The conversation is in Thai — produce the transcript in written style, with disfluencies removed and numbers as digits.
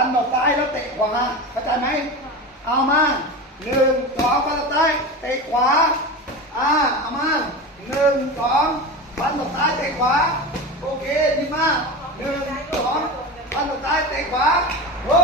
ฟันดอกซ้ายแล้วเตะขวาเข้าใจไหมเอามาหนึ่งสองฟันดอกซ้ายเตะขวาเอามาหนึ่งสองฟันดอกซ้ายเตะขวาโอเคดีมากหนึ่งสองฟันดอกซ้ายเตะขวาโอ้